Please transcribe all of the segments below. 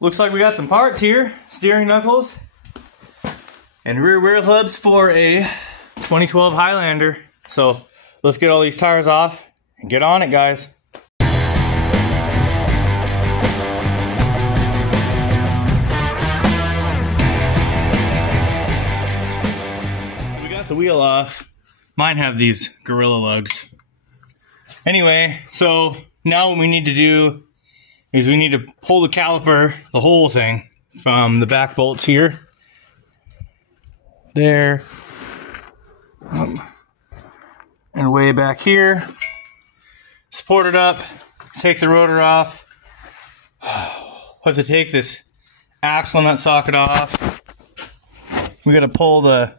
Looks like we got some parts here. Steering knuckles and rear wheel hubs for a 2012 Highlander. So let's get all these tires off and get on it, guys. So we got the wheel off. Mine have these Gorilla lugs. Anyway, so now what we need to do is we need to pull the caliper, the whole thing, from the back bolts here. There. And way back here. Support it up. Take the rotor off. We'll have to take this axle nut socket off. We gotta pull the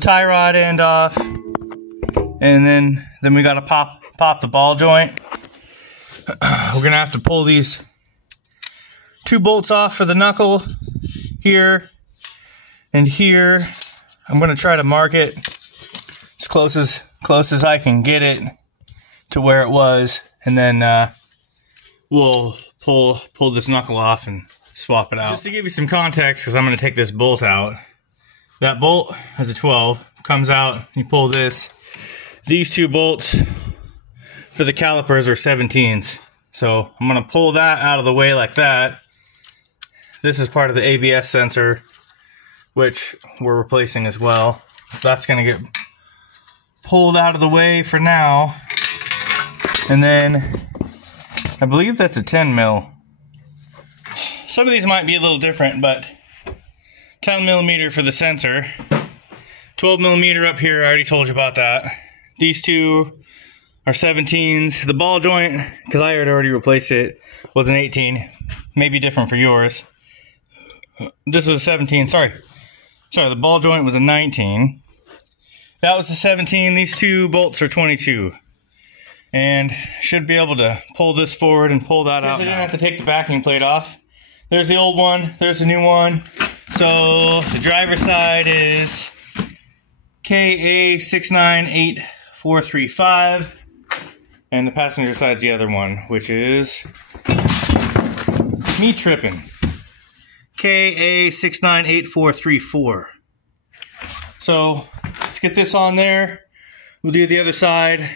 tie rod end off. And then we gotta pop the ball joint. We're gonna have to pull these 2 bolts off for the knuckle here and here. I'm gonna try to mark it as close as I can get it to where it was, and then we'll pull this knuckle off and swap it out. Just to give you some context, because I'm gonna take this bolt out. That bolt has a 12, comes out, you pull this. These 2 bolts for the calipers are 17s. So I'm gonna pull that out of the way like that. This is part of the ABS sensor, which we're replacing as well. So that's gonna get pulled out of the way for now. And then I believe that's a 10 mil. Some of these might be a little different, but 10 millimeter for the sensor. 12 millimeter up here, I already told you about that. These 2 are 17s. The ball joint, because I had already replaced it, was an 18. Maybe different for yours. This was a 17. Sorry, the ball joint was a 19. That was a 17. These 2 bolts are 22. And should be able to pull this forward and pull that out. I didn't have to take the backing plate off. There's the old one. There's the new one. So the driver's side is KA698435. And the passenger side's the other one, which is me tripping. KA698434. So let's get this on there. We'll do the other side.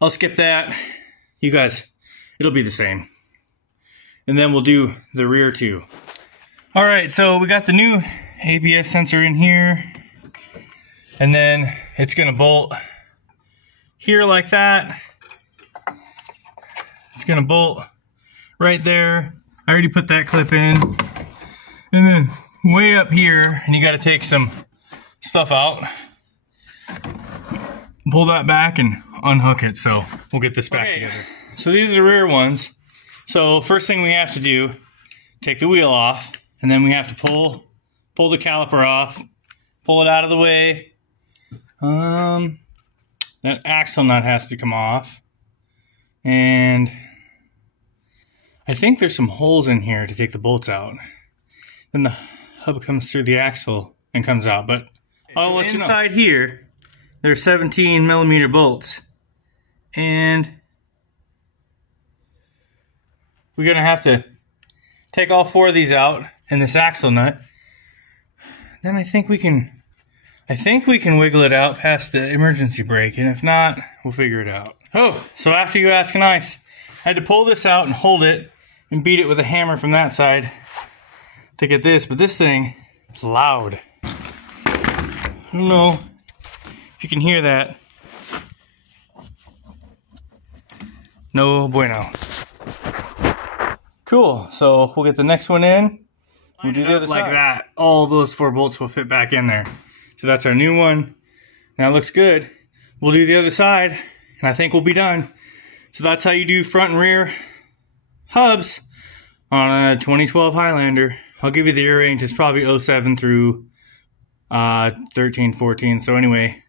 I'll skip that. You guys, it'll be the same. And then we'll do the rear too. All right, so we got the new ABS sensor in here. And then it's gonna bolt here like that. It's gonna bolt right there. I already put that clip in. And then way up here, and you gotta take some stuff out. Pull that back and unhook it, so we'll get this back together. So these are the rear ones. So first thing we have to do, take the wheel off, and then we have to pull the caliper off, pull it out of the way. That axle nut has to come off. And I think there's some holes in here to take the bolts out. Then the hub comes through the axle and comes out. But I'll let you know. Inside here, there's 17 millimeter bolts. And we're gonna have to take all 4 of these out and this axle nut. Then I think we can wiggle it out past the emergency brake, and if not, we'll figure it out. Oh, so after you ask nice, I had to pull this out and hold it and beat it with a hammer from that side to get this, but this thing is loud. I don't know if you can hear that. No bueno. Cool, so we'll get the next one in. We'll do the other side. Like that, all those 4 bolts will fit back in there. So that's our new one. That looks good. We'll do the other side, and I think we'll be done. So that's how you do front and rear hubs on a 2012 Highlander. I'll give you the year range. It's probably 07 through 13, 14. So anyway,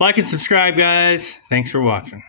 like and subscribe, guys. Thanks for watching.